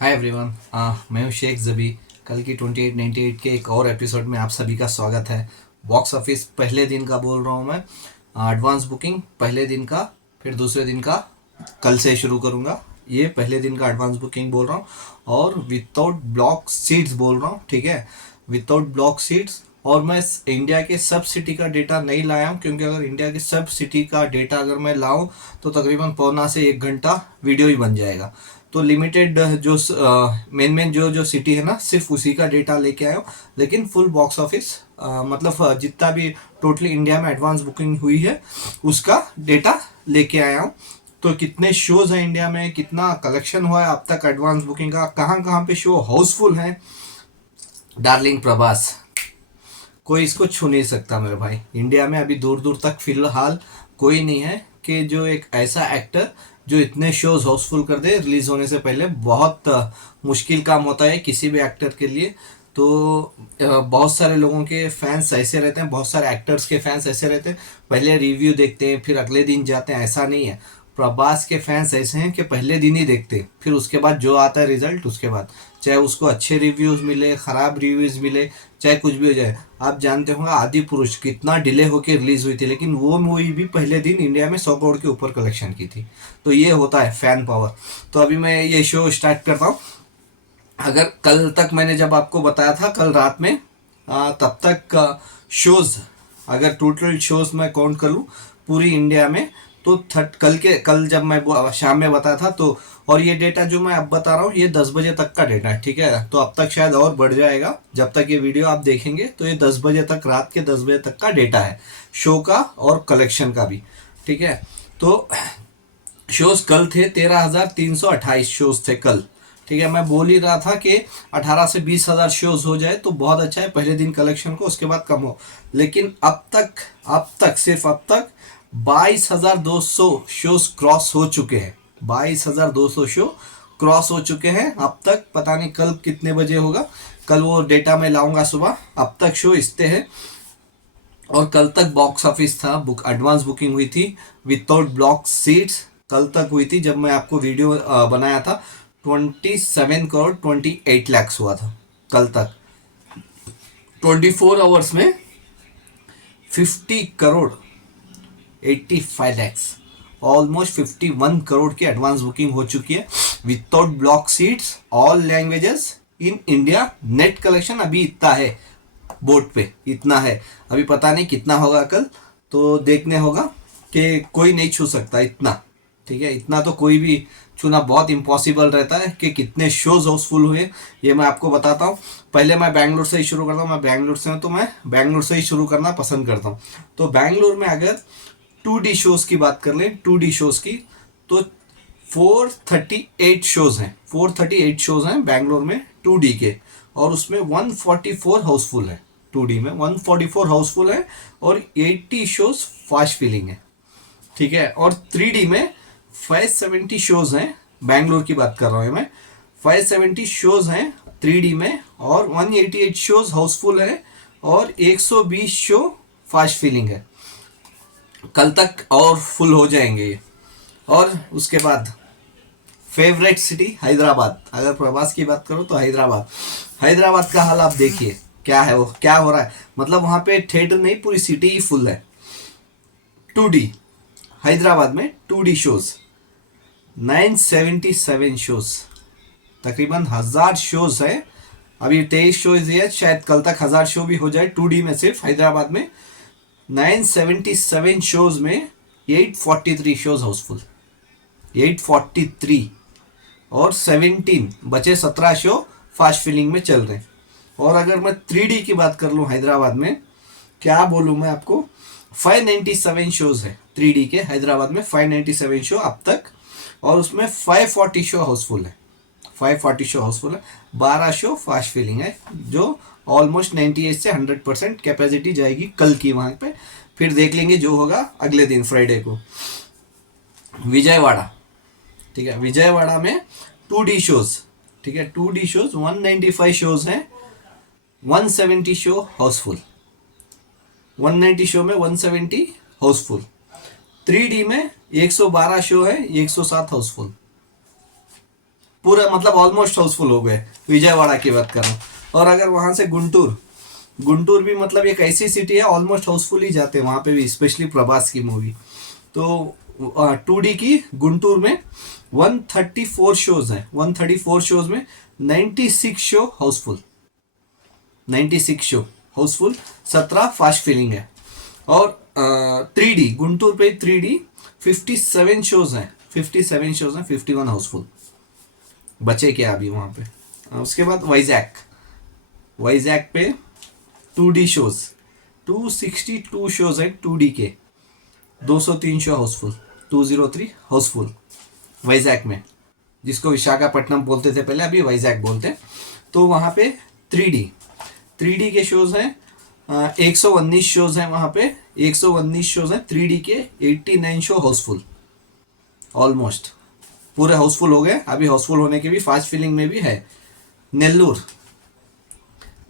Hi everyone. मैं हूँ शेख जबी। कल की 2898 के एक और एपिसोड में आप सभी का स्वागत है। बॉक्स ऑफिस पहले दिन का बोल रहा हूँ मैं। एडवांस बुकिंग पहले दिन का, फिर दूसरे दिन का कल से शुरू करूँगा। ये पहले दिन का एडवांस बुकिंग बोल रहा हूँ और विदाउट ब्लॉक सीट्स बोल रहा हूँ, ठीक है। Without block seats. और मैं इंडिया के सब सिटी का डेटा नहीं लाया हूँ, क्योंकि अगर इंडिया के सब सिटी का डेटा अगर मैं लाऊं तो तकरीबन पौना से 1 घंटा वीडियो ही बन जाएगा। तो लिमिटेड जो मेन मेन जो जो सिटी है ना, सिर्फ उसी का डेटा लेके आया हूँ। लेकिन फुल बॉक्स ऑफिस मतलब जितना भी टोटली इंडिया में एडवांस बुकिंग हुई है उसका डेटा लेके आया हूँ। तो कितने शोज हैं इंडिया में, कितना कलेक्शन हुआ है अब तक एडवांस बुकिंग का, कहाँ कहाँ पे शो हाउसफुल है। डार्लिंग प्रभास, कोई इसको छू नहीं सकता मेरे भाई। इंडिया में अभी दूर दूर तक फिलहाल कोई नहीं है कि जो एक ऐसा एक्टर जो इतने शोज हाउसफुल कर दे रिलीज होने से पहले। बहुत मुश्किल काम होता है किसी भी एक्टर के लिए। तो बहुत सारे लोगों के फैंस ऐसे रहते हैं, बहुत सारे एक्टर्स के फैंस ऐसे रहते हैं, पहले रिव्यू देखते हैं फिर अगले दिन जाते हैं। ऐसा नहीं है। प्रभास के फैंस ऐसे हैं कि पहले दिन ही देखते हैं, फिर उसके बाद जो आता है रिजल्ट उसके बाद, चाहे उसको अच्छे रिव्यूज मिले खराब रिव्यूज मिले, चाहे कुछ भी हो जाए। आप जानते होंगे आदि पुरुष कितना डिले होकर रिलीज हुई थी, लेकिन वो मूवी भी पहले दिन इंडिया में 100 करोड़ के ऊपर कलेक्शन की थी। तो ये होता है फैन पावर। तो अभी मैं ये शो स्टार्ट करता हूँ। अगर कल तक मैंने जब आपको बताया था कल रात में, तब तक शोज, अगर टोटल शोज मैं काउंट कर लूँ पूरी इंडिया में, तो कल जब मैं शाम में बताया था तो। और ये डेटा जो मैं अब बता रहा हूँ ये 10 बजे तक का डेटा है, ठीक है। तो अब तक शायद और बढ़ जाएगा, जब तक ये वीडियो आप देखेंगे तो ये 10 बजे तक, रात के 10 बजे तक का डेटा है शो का और कलेक्शन का भी, ठीक है। तो शोज कल थे 13,328 शोज थे कल, ठीक है। मैं बोल ही रहा था कि 18 से 20 हज़ार शोज हो जाए तो बहुत अच्छा है पहले दिन कलेक्शन को, उसके बाद कम हो। लेकिन अब तक सिर्फ अब तक 22,200 शोज क्रॉस हो चुके हैं। 22,200 शो क्रॉस हो चुके हैं अब तक। पता नहीं कल कितने बजे होगा, कल वो डेटा मैं लाऊंगा सुबह। अब तक शो इतने हैं। और कल तक बॉक्स ऑफिस था, एडवांस बुकिंग हुई थी विदाउट ब्लॉक सीट्स। कल तक हुई थी जब मैं आपको वीडियो बनाया था। 27 करोड़ 28 लाख हुआ था कल तक। 24 आवर्स में 50 करोड़ 85 लैक्स, ऑलमोस्ट 51 करोड़ की एडवांस बुकिंग हो चुकी है without block seats, all languages in India. Net collection अभी इतना है, बोट पे इतना है। अभी पता नहीं कितना होगा कल, तो देखने होगा कि कोई नहीं छू सकता इतना, ठीक है। इतना तो कोई भी छूना बहुत इम्पॉसिबल रहता है कि कितने शोज हाउसफुल हुए ये मैं आपको बताता हूँ। पहले मैं बैंगलोर से ही शुरू करता हूँ, मैं बैंगलोर से हूँ तो मैं बैंगलोर से ही शुरू करना पसंद करता हूँ। तो बैंगलोर में अगर 2D शोज की बात कर लें, 2D शोज की, तो 438 शोज हैं। 438 शोज हैं बैंगलोर में 2D के, और उसमें 144 हाउसफुल है। 2D में 144 हाउसफुल है और 80 शोज फास्ट फीलिंग है, ठीक है। और 3D में 570 शोज हैं। बैंगलोर की बात कर रहा हूँ मैं। 570 शोज हैं 3D में, और 188 शोज हाउसफुल है, और 120 शो फास्ट फीलिंग है। कल तक और फुल हो जाएंगे ये। और उसके बाद फेवरेट सिटी हैदराबाद। अगर प्रवास की बात करो तो हैदराबाद, हैदराबाद का हाल आप देखिए क्या है, वो क्या हो रहा है। मतलब वहां पे थिएटर नहीं, पूरी सिटी ही फुल है। 2D हैदराबाद में 2D शोज 977 शोज, तकरीबन 1,000 शोज है। अभी 23 शोज है, शायद कल तक 1,000 शो भी हो जाए 2D में सिर्फ हैदराबाद में। 977 शोज में 843 शोज हाउसफुल, 843, और 17 बचे 17 शो फास्ट फीलिंग में चल रहे हैं। और अगर मैं 3D की बात कर लूँ हैदराबाद में, क्या बोलूँ मैं आपको, 597 शोज है 3D के हैदराबाद में, 597 शो अब तक। और उसमें 540 शो हाउसफुल है, 540 शो हाउसफुल है, 12 शो फास्ट फीलिंग है, जो ऑलमोस्ट 98 से 100% कैपेसिटी जाएगी कल की वहाँ पे। फिर देख लेंगे जो होगा अगले दिन फ्राइडे को। विजयवाड़ा, ठीक है, विजयवाड़ा में 2D शोज, ठीक है, 2D शोज 195 शोज हैं, 170 शो हाउसफुल, 190 शो में 170 हाउसफुल। 3D में 112 शो है, 107 हाउसफुल। पूरा मतलब ऑलमोस्ट हाउसफुल हो गए, विजयवाड़ा की बात कर रहा हूँ। और अगर वहां से गुंटूर, गुंटूर भी मतलब एक ऐसी सिटी है ऑलमोस्ट हाउसफुल ही जाते हैं वहां पे भी, स्पेशली प्रभास की मूवी। तो 2D की गुंटूर में 134 शोज हैं, 134 शोज में 96 show houseful, 96 show houseful, 17 fast filling है। और 3D गुंटूर पे 3D 57 शोज हैं, 57 शोज हैं, 51 हाउसफुल। बचे क्या अभी वहां पे। उसके बाद वाइजैक, वाइजैक पे 2D शोज 262 शोज है 2D के, 203 शो हाउसफुल, 203 हाउसफुल वाइजैक में, जिसको विशाखापट्टनम बोलते थे पहले, अभी वाइजैक बोलते हैं। तो वहाँ पे 3D के शोज हैं 119 शोज हैं वहाँ पे, 119 शोज हैं 3D के, 89 शो हाउसफुल, ऑलमोस्ट पूरे हाउसफुल हो गए। अभी हाउसफुल होने के भी फास्ट फिलिंग में भी है। नेल्लूर,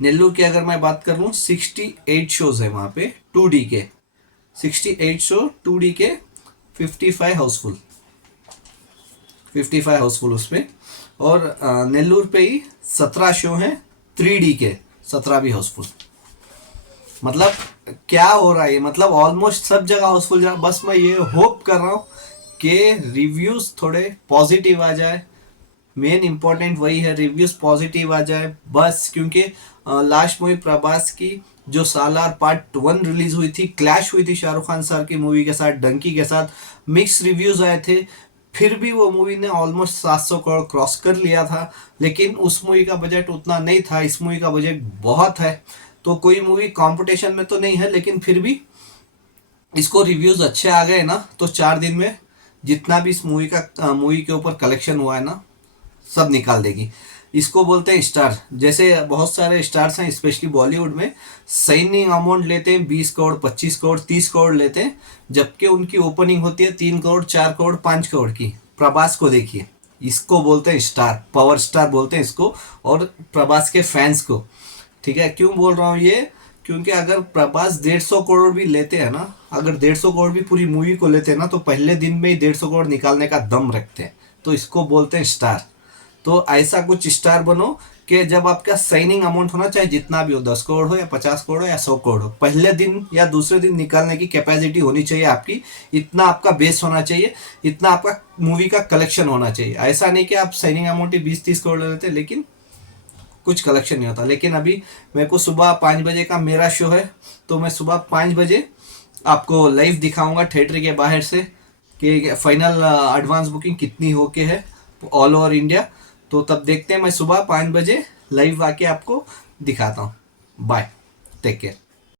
नेल्लूर की अगर मैं बात कर लूँ 68 शोज है वहाँ पे 2D के, 68 शो 2D के, 55 हाउसफुल, 55 हाउसफुल उसमें। और नेल्लूर पे ही 17 शो हैं 3D के, 17 भी हाउसफुल। मतलब क्या हो रहा है, मतलब ऑलमोस्ट सब जगह हाउसफुल जा। बस मैं ये होप कर रहा हूँ कि रिव्यूज थोड़े पॉजिटिव आ जाए, मेन इंपॉर्टेंट वही है, रिव्यूज पॉजिटिव आ जाए बस। क्योंकि लास्ट मूवी प्रभास की जो सालार पार्ट 1 रिलीज हुई थी, क्लैश हुई थी शाहरुख खान सर की मूवी के साथ, डंकी के साथ, मिक्स रिव्यूज आए थे, फिर भी वो मूवी ने ऑलमोस्ट 700 करोड़ क्रॉस कर लिया था। लेकिन उस मूवी का बजट उतना नहीं था, इस मूवी का बजट बहुत है। तो कोई मूवी कंपटीशन में तो नहीं है, लेकिन फिर भी इसको रिव्यूज अच्छे आ गए ना, तो 4 दिन में जितना भी इस मूवी के ऊपर कलेक्शन हुआ है ना, सब निकाल देगी। इसको बोलते हैं स्टार। जैसे बहुत सारे स्टार्स हैं स्पेशली बॉलीवुड में, साइनिंग अमाउंट लेते हैं 20 करोड़, 25 करोड़, 30 करोड़ लेते हैं, जबकि उनकी ओपनिंग होती है 3 करोड़, 4 करोड़, 5 करोड़ की। प्रभास को देखिए, इसको बोलते हैं स्टार, पावर स्टार बोलते हैं इसको, और प्रभास के फैंस को। ठीक है, क्यों बोल रहा हूँ ये, क्योंकि अगर प्रभास 150 करोड़ भी लेते हैं ना, अगर 150 करोड़ भी पूरी मूवी को लेते हैं ना, तो पहले दिन में ही 150 करोड़ निकालने का दम रखते हैं। तो इसको बोलते हैं स्टार। तो ऐसा कुछ स्टार बनो कि जब आपका साइनिंग अमाउंट होना, चाहे जितना भी हो, 10 करोड़ हो या 50 करोड़ हो या 100 करोड़ हो, पहले दिन या दूसरे दिन निकालने की कैपेसिटी होनी चाहिए आपकी। इतना आपका बेस होना चाहिए, इतना आपका मूवी का कलेक्शन होना चाहिए। ऐसा नहीं कि आप साइनिंग अमाउंट ही 20-30 करोड़ ले लेते लेकिन कुछ कलेक्शन नहीं होता। लेकिन अभी मेरे को सुबह 5 बजे का मेरा शो है, तो मैं सुबह 5 बजे आपको लाइव दिखाऊंगा थिएटर के बाहर से कि फाइनल एडवांस बुकिंग कितनी होके है ऑल ओवर इंडिया। तो तब देखते हैं, मैं सुबह 5 बजे लाइव आके आपको दिखाता हूँ। Bye, take care.